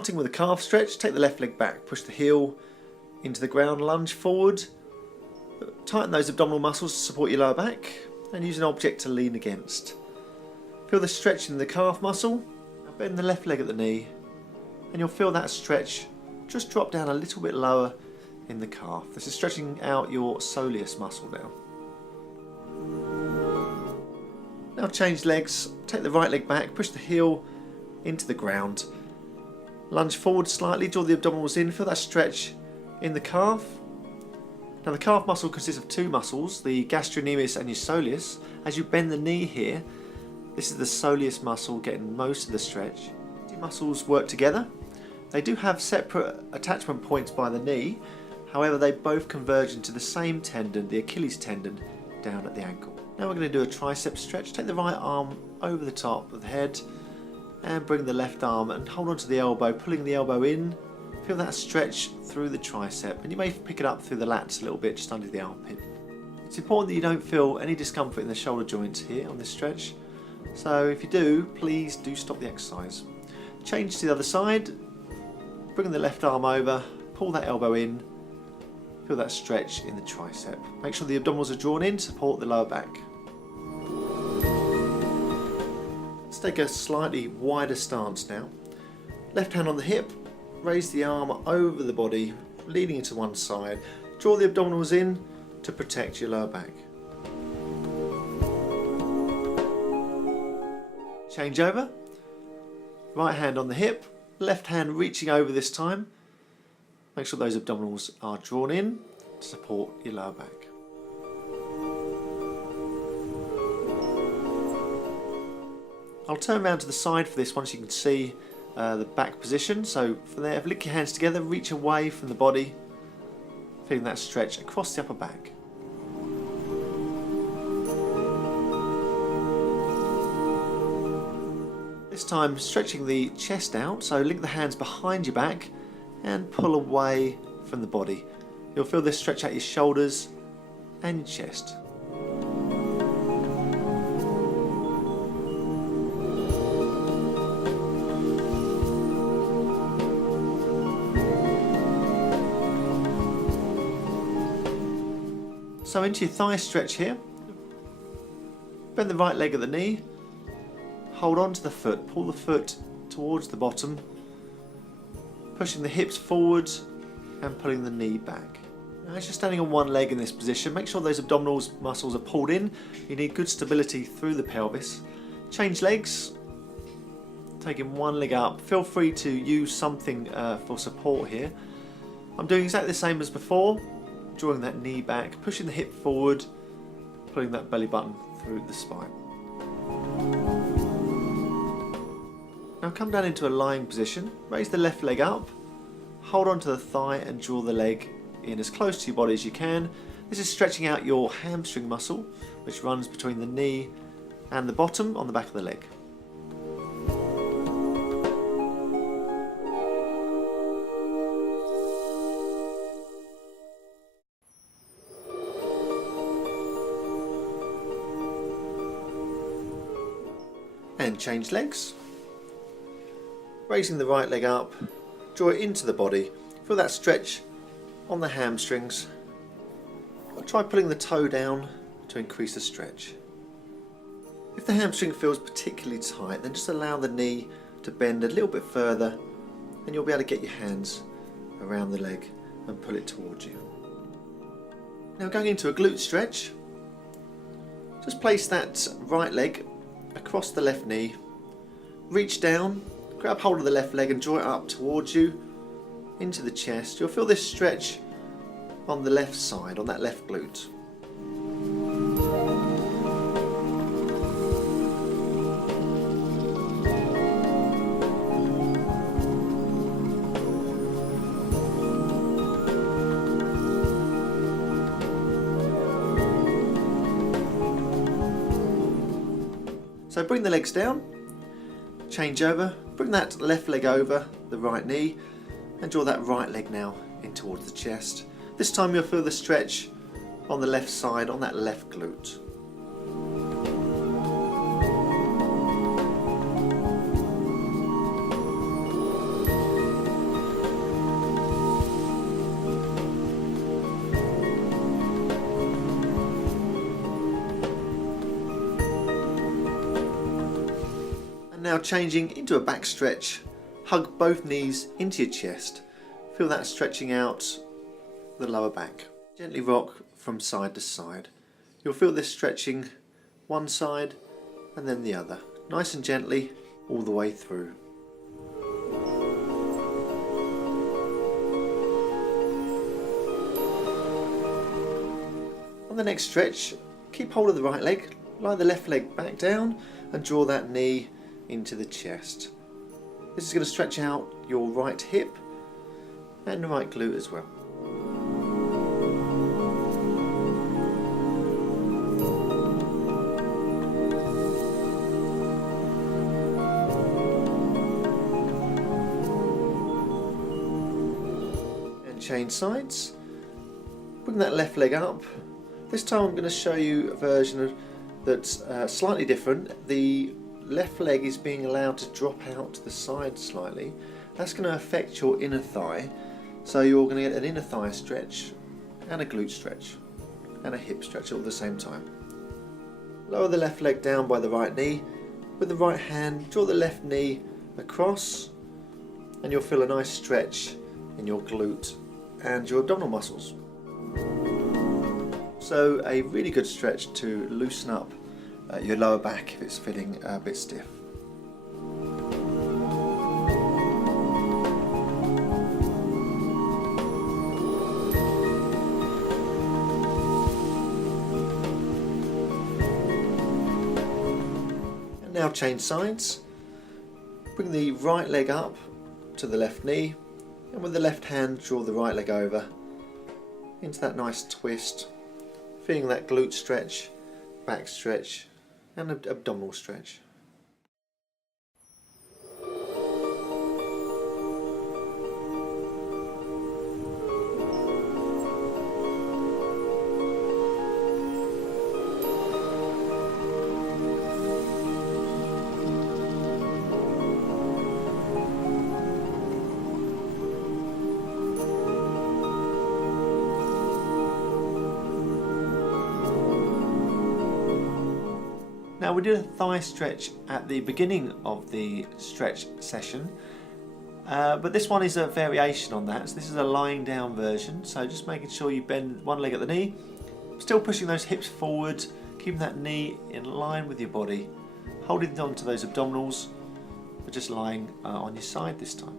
Starting with a calf stretch, take the left leg back, push the heel into the ground, lunge forward, tighten those abdominal muscles to support your lower back, and use an object to lean against. Feel the stretch in the calf muscle, now bend the left leg at the knee, and you'll feel that stretch just drop down a little bit lower in the calf. This is stretching out your soleus muscle now. Now change legs, take the right leg back, push the heel into the ground, lunge forward slightly, draw the abdominals in, feel that stretch in the calf. Now the calf muscle consists of two muscles, the gastrocnemius and your soleus. As you bend the knee here, this is the soleus muscle getting most of the stretch. The muscles work together. They do have separate attachment points by the knee, however they both converge into the same tendon, the Achilles tendon, down at the ankle. Now we're going to do a tricep stretch. Take the right arm over the top of the head and bring the left arm and hold on to the elbow, pulling the elbow in. Feel that stretch through the tricep, and you may pick it up through the lats a little bit, just under the armpit. It's important that you don't feel any discomfort in the shoulder joints here on this stretch, so if you do, please do stop the exercise. Change to the other side, bring the left arm over, pull that elbow in, feel that stretch in the tricep. Make sure the abdominals are drawn in to support the lower back. Let's take a slightly wider stance now. Left hand on the hip, raise the arm over the body, leaning it to one side. Draw the abdominals in to protect your lower back. Change over. Right hand on the hip, left hand reaching over this time. Make sure those abdominals are drawn in to support your lower back. I'll turn around to the side for this once you can see the back position. So from there, link your hands together, reach away from the body, feeling that stretch across the upper back. This time stretching the chest out, so link the hands behind your back and pull away from the body. You'll feel this stretch out your shoulders and your chest. So into your thigh stretch here, bend the right leg at the knee, hold on to the foot, pull the foot towards the bottom, pushing the hips forward and pulling the knee back. Now as you're standing on one leg in this position, make sure those abdominal muscles are pulled in. You need good stability through the pelvis. Change legs, taking one leg up. Feel free to use something for support here. I'm doing exactly the same as before. Drawing that knee back, pushing the hip forward, pulling that belly button through the spine. Now come down into a lying position, raise the left leg up, hold onto the thigh and draw the leg in as close to your body as you can. This is stretching out your hamstring muscle, which runs between the knee and the bottom on the back of the leg. And change legs. Raising the right leg up, draw it into the body. Feel that stretch on the hamstrings. Try pulling the toe down to increase the stretch. If the hamstring feels particularly tight, then just allow the knee to bend a little bit further and you'll be able to get your hands around the leg and pull it towards you. Now going into a glute stretch, just place that right leg across the left knee, reach down, grab hold of the left leg and draw it up towards you into the chest. You'll feel this stretch on the left side, on that left glute. So bring the legs down, change over, bring that left leg over the right knee and draw that right leg now in towards the chest. This time you'll feel the stretch on the left side, on that left glute. Now changing into a back stretch, hug both knees into your chest. Feel that stretching out the lower back. Gently rock from side to side. You'll feel this stretching one side and then the other. Nice and gently all the way through. On the next stretch, keep hold of the right leg, lie the left leg back down and draw that knee into the chest. This is going to stretch out your right hip and the right glute as well. And change sides. Bring that left leg up. This time I'm going to show you a version that's slightly different. The left leg is being allowed to drop out to the side slightly. That's going to affect your inner thigh, so you're going to get an inner thigh stretch and a glute stretch and a hip stretch all at the same time. Lower the left leg down by the right knee. With the right hand, draw the left knee across and you'll feel a nice stretch in your glute and your abdominal muscles. So a really good stretch to loosen up your lower back if it's feeling a bit stiff. And now change sides. Bring the right leg up to the left knee and with the left hand draw the right leg over into that nice twist, feeling that glute stretch, back stretch and abdominal stretch. Now we did a thigh stretch at the beginning of the stretch session, but this one is a variation on that. So this is a lying down version, so just making sure you bend one leg at the knee, still pushing those hips forward, keeping that knee in line with your body, holding on to those abdominals, but just lying on your side this time.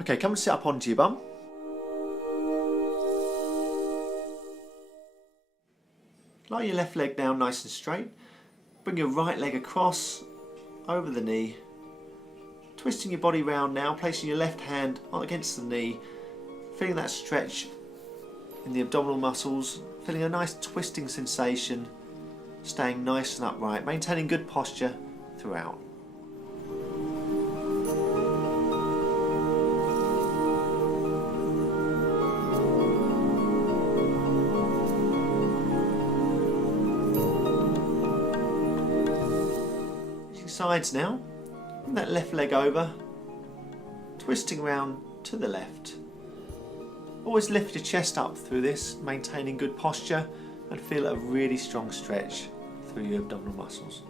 Okay, come and sit up onto your bum. Lie your left leg down nice and straight. Bring your right leg across, over the knee. Twisting your body round now, placing your left hand against the knee. Feeling that stretch in the abdominal muscles. Feeling a nice twisting sensation. Staying nice and upright, maintaining good posture throughout. Sides now. Bring that left leg over, twisting round to the left. Always lift your chest up through this, maintaining good posture and feel a really strong stretch through your abdominal muscles.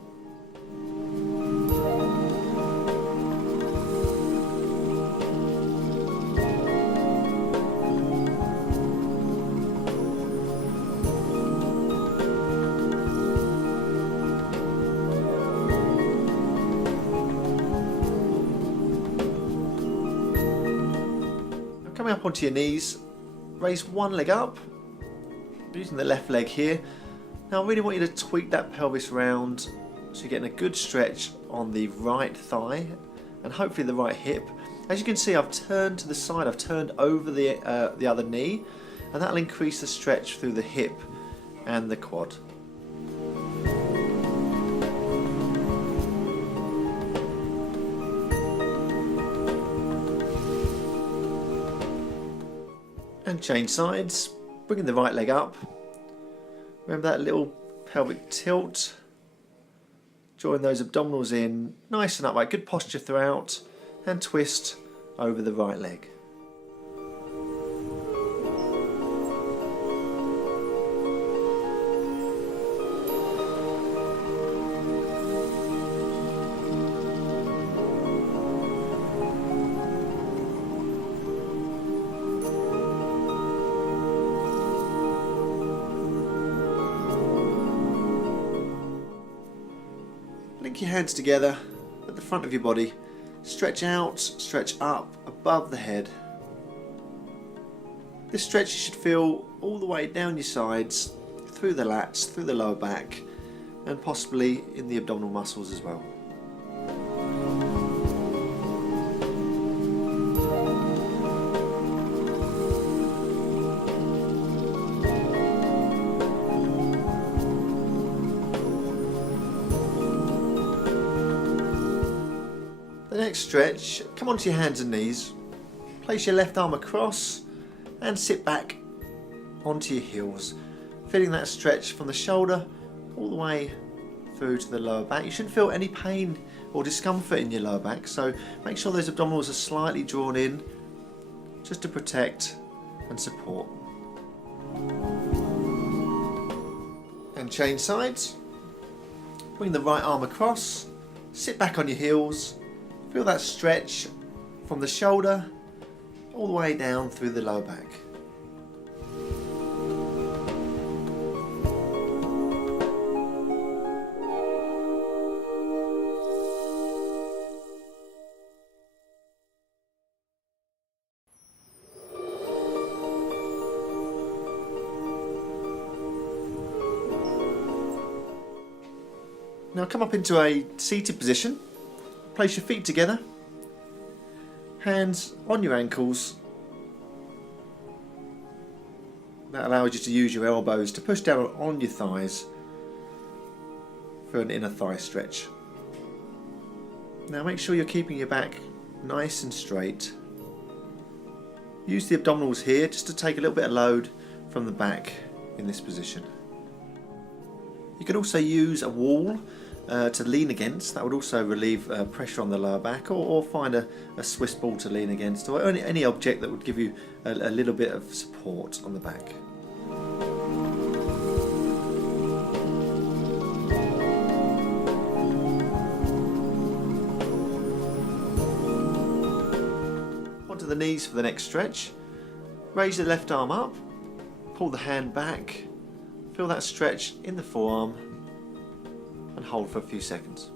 Coming up onto your knees, raise one leg up using the left leg here. Now I really want you to tweak that pelvis round so you're getting a good stretch on the right thigh and hopefully the right hip. As you can see, I've turned to the side, I've turned over the other knee, and that'll increase the stretch through the hip and the quad. And change sides, bringing the right leg up. Remember that little pelvic tilt. Drawing those abdominals in nice and upright, good posture throughout, and twist over the right leg. Link your hands together at the front of your body. Stretch out, stretch up above the head. This stretch you should feel all the way down your sides, through the lats, through the lower back, and possibly in the abdominal muscles as well. The next stretch, come onto your hands and knees, place your left arm across and sit back onto your heels, feeling that stretch from the shoulder all the way through to the lower back. You shouldn't feel any pain or discomfort in your lower back, so make sure those abdominals are slightly drawn in just to protect and support. And change sides, bring the right arm across, sit back on your heels. Feel that stretch from the shoulder all the way down through the lower back. Now come up into a seated position. Place your feet together, hands on your ankles. That allows you to use your elbows to push down on your thighs for an inner thigh stretch. Now make sure you're keeping your back nice and straight. Use the abdominals here just to take a little bit of load from the back in this position. You can also use a wall to lean against. That would also relieve pressure on the lower back, or find a Swiss ball to lean against, or any object that would give you a little bit of support on the back. Onto the knees for the next stretch. Raise the left arm up, pull the hand back, feel that stretch in the forearm, and hold for a few seconds.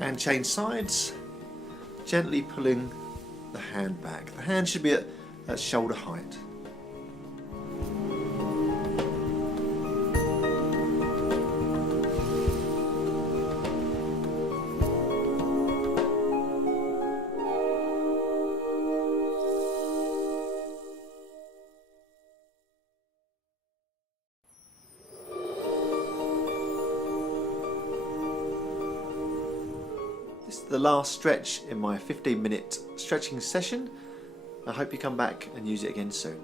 And change sides, gently pulling the hand back. The hand should be at shoulder height. This is the last stretch in my 15-minute stretching session. I hope you come back and use it again soon.